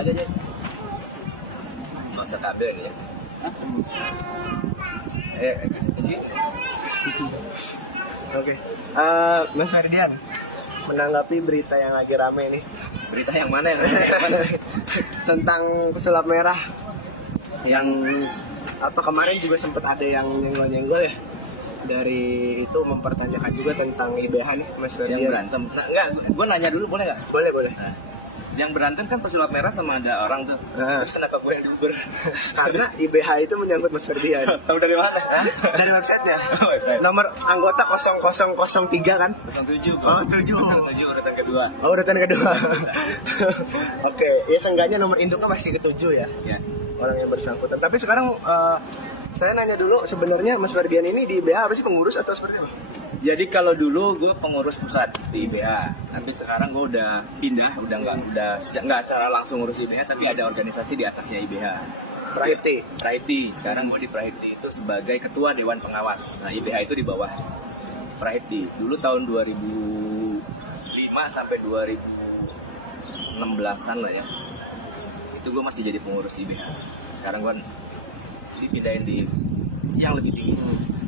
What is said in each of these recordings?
aja deh. Nggak usah kabel ini ya. Hah? Sih. Oke. Mas Ferdian, menanggapi berita yang lagi rame nih Berita yang mana yang mana? tentang pesulap merah yang apa kemarin juga sempat ada yang nyenggol-nyenggol ya, dari itu mempertanyakan juga tentang IBH nih Mas Yang Ferdian. berantem. Nah, enggak, gue nanya dulu boleh nggak? Boleh. Nah, yang berantem kan pesulap merah sama ada orang tuh. Nah, Terus kenapa gue yang duber? karena IBH itu menyangkut Mas Ferdian. Tahu dari mana? Dari websitenya. Oh, saya. Nomor anggota 0003 kan? 07. Oh, 7. 07 urutan kedua. Oh, urutan kedua. Oke, ya seenggaknya nomor induknya masih ke-7 ya. Ya. Orang yang bersangkutan. Tapi sekarang saya nanya dulu, sebenarnya Mas Ferdian ini di IBH apa sih, pengurus atau seperti apa? Jadi kalau dulu gue pengurus pusat di IBH, tapi sekarang gue udah pindah, udah nggak secara langsung ngurus IBH, tapi ada organisasi di atasnya IBH. Prahiti. Sekarang gue di Prahiti itu sebagai ketua dewan pengawas. Nah IBH itu di bawah Prahiti. Dulu tahun 2005 sampai 2016an lah ya. Itu gue masih jadi pengurus IBH. Sekarang gue dipindahin di yang lebih tinggi.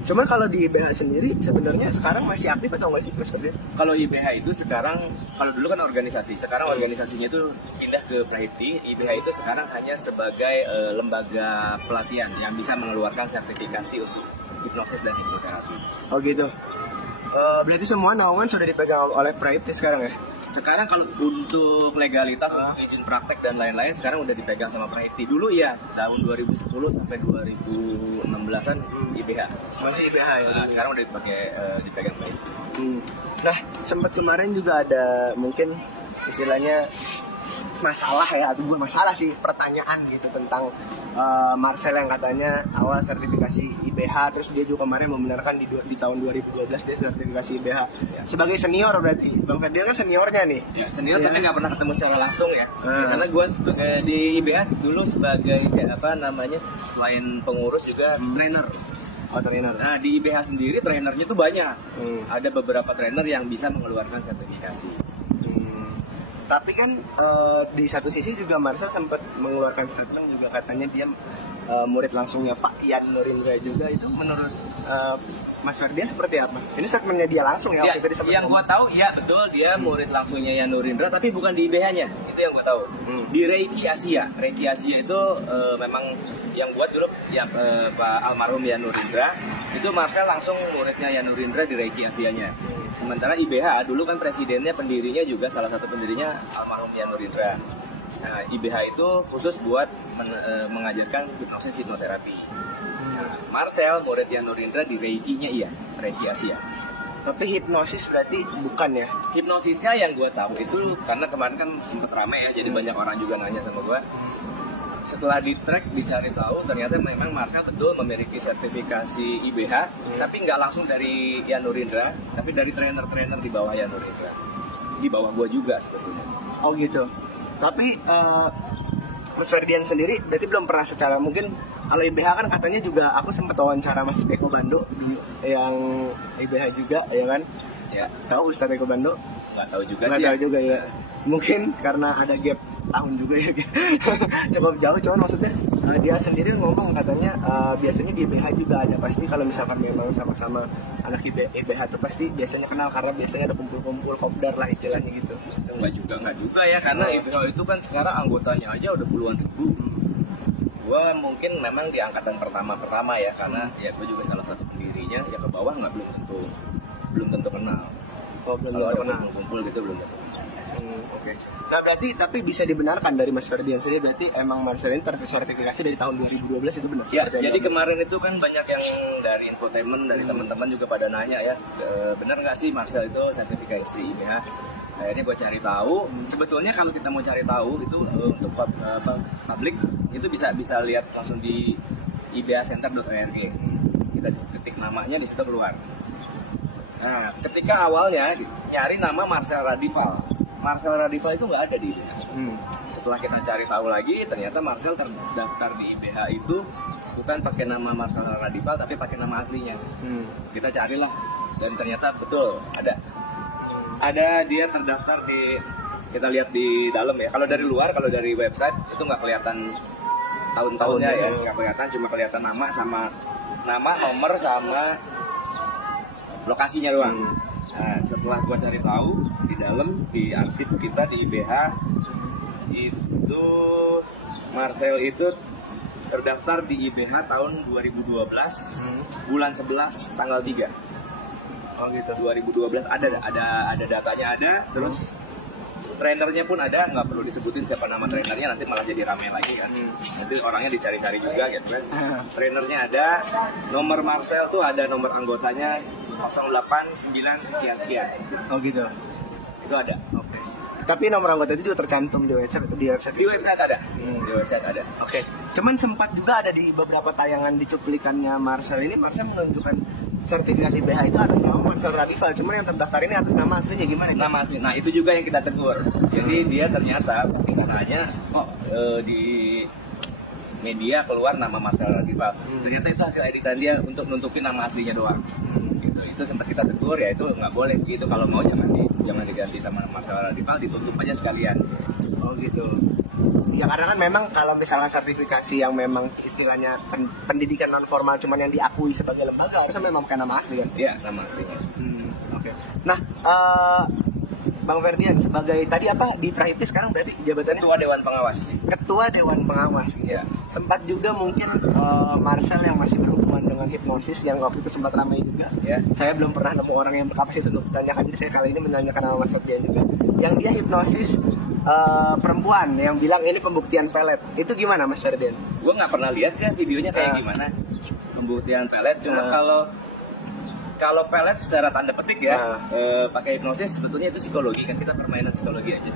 Cuman kalau di IBH sendiri sebenarnya sekarang masih aktif atau nggak sih Mas Ferdian? Kalau IBH itu sekarang, kalau dulu kan organisasi, sekarang organisasinya itu pindah ke Prahiti. IBH itu sekarang hanya sebagai lembaga pelatihan yang bisa mengeluarkan sertifikasi untuk hipnosis dan hipnoterapi. Oh gitu. Berarti semua naungan sudah dipegang oleh Prahiti sekarang ya? Sekarang kalau untuk legalitas, untuk izin praktek dan lain-lain sekarang udah dipegang sama Prahiti. Dulu ya, tahun 2010 sampai 2016an IBH. Masih IBH ya? Nah, sekarang udah dipegang Prahiti. Nah, sempat kemarin juga ada mungkin istilahnya masalah ya, atau bukan masalah sih, pertanyaan gitu tentang Marcel yang katanya awal sertifikasi IBH, terus dia juga kemarin membenarkan di tahun 2012 dia sertifikasi IBH. Ya. Sebagai senior berarti, Bang Ferdian kan seniornya nih. Ya, senior Ya. tapi nggak pernah ketemu secara langsung ya. Karena gue di IBH dulu sebagai selain pengurus juga trainer. Oh, trainer. Nah di IBH sendiri trainernya tuh banyak. Ada beberapa trainer yang bisa mengeluarkan sertifikasi. Tapi kan di satu sisi juga Marcel sempat mengeluarkan statement juga, katanya dia murid langsungnya Pak Ian Nurindra juga. Itu menurut Mas Ferdian seperti apa? Ini statementnya dia langsung ya? Ya, yang gua tahu, ya betul dia murid langsungnya Yan Nurindra, tapi bukan di IBH-nya. Itu yang gua tahu. Di Reiki Asia. Reiki Asia itu memang yang buat dulu ya Pak almarhum Yan Nurindra. Itu Marcel langsung muridnya Yan Nurindra di Reiki Asianya. Sementara IBH dulu kan presidennya, pendirinya juga salah satu pendirinya almarhum Yan Nurindra. Nah, IBH itu khusus buat mengajarkan hipnosis hipnoterapi. Nah, Marcel murid Yan Nurindra di Reiki-nya iya, Reiki Asia. Tapi hipnosis berarti bukan ya? Hipnosisnya yang gue tahu itu karena kemarin kan sempet rame ya, jadi banyak orang juga nanya sama gue. Setelah di track dicari tahu, ternyata memang Marcel betul memiliki sertifikasi IBH, tapi nggak langsung dari Yan Nurindra, tapi dari trainer-trainer di bawah Yan Nurindra, di bawah gue juga sebetulnya. Oh gitu. Tapi Mas Ferdian sendiri berarti belum pernah secara, mungkin kalau IBH kan katanya juga, aku sempat wawancara Mas Eko Bando dulu yang IBH juga ya kan? Ya. Tahu Ustadz Eko Bando? Nggak tahu juga Nggak sih. tahu juga ya. Mungkin karena ada gap tahun juga ya. Cukup jauh, cuman maksudnya dia sendiri ngomong katanya biasanya di IBH juga ada, pasti kalau misalkan memang sama-sama anak IBH tuh pasti biasanya kenal karena biasanya ada kumpul-kumpul kopdar lah istilahnya gitu. Itu nggak juga ya, karena IBH itu kan sekarang anggotanya aja udah puluhan ribu. Gua mungkin memang di angkatan pertama ya, karena ya gue juga salah satu pendirinya. Ya ke bawah belum tentu kenal. Oh, belum Kalau ada kenal. kumpul gitu belum tentu. Oke. Nah berarti tapi bisa dibenarkan dari Mas Ferdian sendiri, berarti emang Marcel ini tersertifikasi dari tahun 2012 itu benar? Ya, jadi kemarin itu kan banyak yang dari infotainment, dari teman-teman juga pada nanya ya, benar nggak sih Marcel itu sertifikasi IBH? Akhirnya gue cari tahu. Sebetulnya kalau kita mau cari tahu itu untuk publik itu bisa lihat langsung di ibhcenter.org. Kita ketik namanya di situ keluar. Nah, ketika awalnya nyari nama Marcel Radival itu nggak ada di IBH. Setelah kita cari tahu lagi, ternyata Marcel terdaftar di IBH itu bukan pakai nama Marcel Radival, tapi pakai nama aslinya. Kita carilah, dan ternyata betul ada dia terdaftar di kita lihat di dalam ya. Kalau dari luar, kalau dari website itu nggak kelihatan tahun-tahunnya ya, nggak kelihatan, cuma kelihatan nama, nomor sama lokasinya doang. Nah, setelah gua cari tahu di dalam di arsip kita di IBH itu Marcel itu terdaftar di IBH tahun 2012 bulan 11 tanggal 3. Oh gitu. 2012 ada datanya ada, terus trainernya pun ada, nggak perlu disebutin siapa nama trainernya, nanti malah jadi rame lagi kan. Nanti orangnya dicari-cari juga gitu kan. Trainernya ada, nomor Marcel tuh ada nomor anggotanya 089 sekian. Oh gitu. Itu ada. Oke. Tapi nomor anggota itu juga tercantum di website. Di website ada. Di website ada. Oke. Cuman sempat juga ada di beberapa tayangan di cuplikannya Marcel ini, Marcel menunjukkan sertifikat IBH itu atas nama Marcel Radifal. Cuman yang terdaftar ini atas nama aslinya gimana? Nama asli. Nah itu juga yang kita tegur. Jadi dia ternyata postingannya kok di media keluar nama Marcel Radifal. Ternyata itu hasil editan dia untuk nutupin nama aslinya doang. Itu sempat kita tegur, ya itu nggak boleh gitu. Kalau mau jangan diganti sama Marcel Radifal, ditutup aja sekalian. Oh gitu. Ya karena kan memang kalau misalnya sertifikasi yang memang istilahnya pendidikan non formal cuman yang diakui sebagai lembaga harusnya memang pakai nama asli kan? Iya, nama aslinya. Oke. Nah, Bang Ferdian sebagai tadi apa di Prahiti sekarang berarti jabatannya Ketua Dewan Pengawas. Ketua Dewan Pengawas. Iya. Sempat juga mungkin Marcel yang masih berhubungan dengan hipnosis yang waktu itu sempat ramai juga. Ya. Saya belum pernah nemu orang yang berkapasitas untuk menanyakan, jadi saya kali ini menanyakan sama Mas Ferdian juga. Yang dia hipnosis perempuan yang bilang ini pembuktian pelet. Itu gimana Mas Ferdian? Gue nggak pernah lihat sih videonya kayak gimana pembuktian pelet. Cuma kalau pelet secara tanda petik ya pakai hipnosis sebetulnya itu psikologi kan, kita permainan psikologi aja.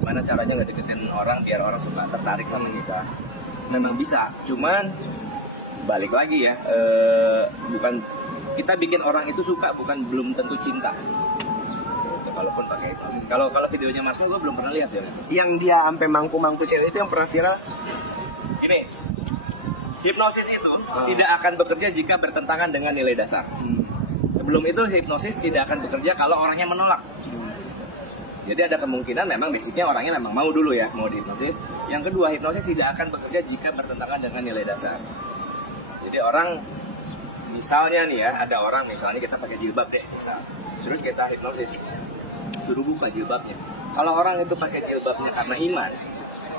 Gimana caranya ngedeketin orang biar orang suka tertarik sama kita. Memang bisa, cuman balik lagi ya, bukan kita bikin orang itu suka, bukan belum tentu cinta. Kalaupun pakai hipnosis. Kalau videonya Marcel gue belum pernah lihat ya. Yang dia sampai mangku-mangku cewek itu yang pernah viral. Ini hipnosis itu tidak akan bekerja jika bertentangan dengan nilai dasar. Sebelum itu hipnosis tidak akan bekerja kalau orangnya menolak. Jadi ada kemungkinan memang basicnya orangnya memang mau dulu ya, mau dihipnosis. Yang kedua, hipnosis tidak akan bekerja jika bertentangan dengan nilai dasar. Jadi orang, misalnya nih ya, ada orang misalnya kita pakai jilbab deh, misal. Terus kita hipnosis, suruh buka jilbabnya. Kalau orang itu pakai jilbabnya karena iman,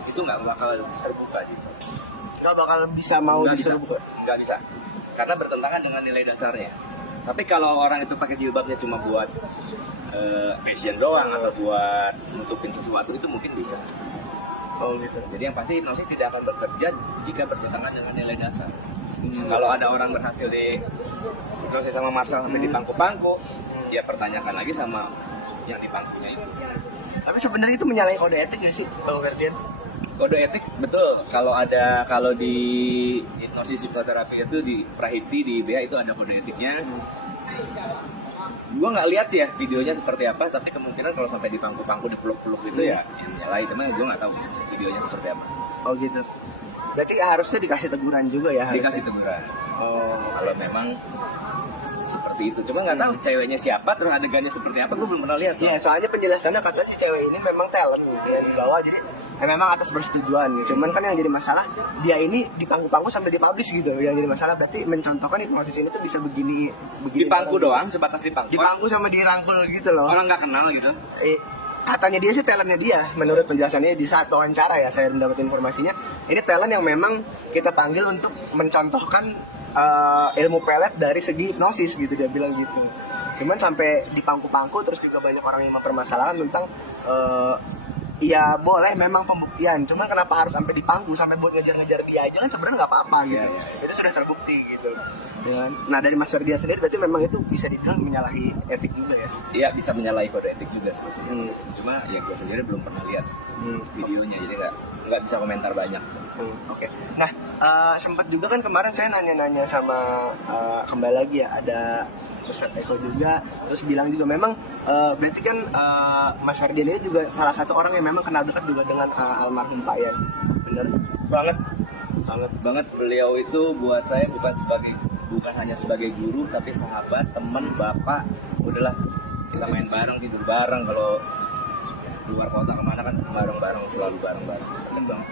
itu nggak bakal terbuka gitu. Nggak bakal bisa mau disuruh buka? Nggak bisa, karena bertentangan dengan nilai dasarnya. Tapi kalau orang itu pakai jilbabnya cuma buat fashion doang atau buat nutupin sesuatu, itu mungkin bisa. Oh gitu. Jadi yang pasti hipnosis tidak akan bekerja jika bertentangan dengan nilai dasar. Kalau ada orang berhasil di hipnosis sama Marcel sampai di pangku-pangku, ya pertanyakan lagi sama yang di pangkunya itu. Tapi sebenarnya itu menyalahi kode etik nggak sih, Bang Ferdian? Kode etik betul. Kalau di hipnosis psikoterapi itu di Prahiti di IBH itu ada kode etiknya. Gua nggak lihat sih ya videonya seperti apa, tapi kemungkinan kalau sampai di pangku-pangku dipeluk-peluk itu ya nyalahi, teman gua nggak tahu videonya seperti apa. Oh gitu. Berarti harusnya dikasih teguran juga ya? Dikasih teguran. Oh, kalau memang seperti itu. Cuma nggak tahu ceweknya siapa, terus adegannya seperti apa, gue belum pernah lihat. Iya, soalnya penjelasannya kata si cewek ini memang talent yang dibawa, jadi memang atas persetujuan. Cuman kan yang jadi masalah dia ini di pangku-pangku sampai dipublish gitu. Yang jadi masalah berarti mencontohkan hipnosis ini tuh bisa begini di pangku doang, sebatas di pangku. Di pangku sama dirangkul gitu loh. Orang nggak kenal gitu. Katanya dia sih talentnya dia, menurut penjelasannya di saat wawancara ya saya mendapat informasinya, ini talent yang memang kita panggil untuk mencontohkan ilmu pelet dari segi hipnosis gitu, dia bilang gitu. Cuman sampai di pangku-pangku, terus juga banyak orang yang mempermasalahkan tentang ya boleh memang pembuktian, cuman kenapa harus sampai di pangku, sampai buat ngejar-ngejar dia aja kan sebenarnya nggak apa-apa gitu. Itu sudah terbukti gitu. Nah dari Mas Ferdian sendiri berarti memang itu bisa dibilang menyalahi etik juga ya? Iya, bisa menyalahi kode etik juga sebetulnya. Cuma ya gue sendiri belum pernah lihat videonya, jadi nggak bisa komentar banyak. Oke. Nah sempat juga kan kemarin saya nanya-nanya sama kembali lagi ya, ada Ustadz Eko juga, terus bilang juga memang berarti kan Mas Ferdian ini juga salah satu orang yang memang kenal dekat juga dengan almarhum Pak Yan. Bener banget. Beliau itu buat saya bukan hanya sebagai guru, tapi sahabat, teman, bapak. Udahlah, kita main bareng, tidur bareng. Kalau keluar kota kemana kan bareng-bareng, selalu bareng-bareng. Keren banget.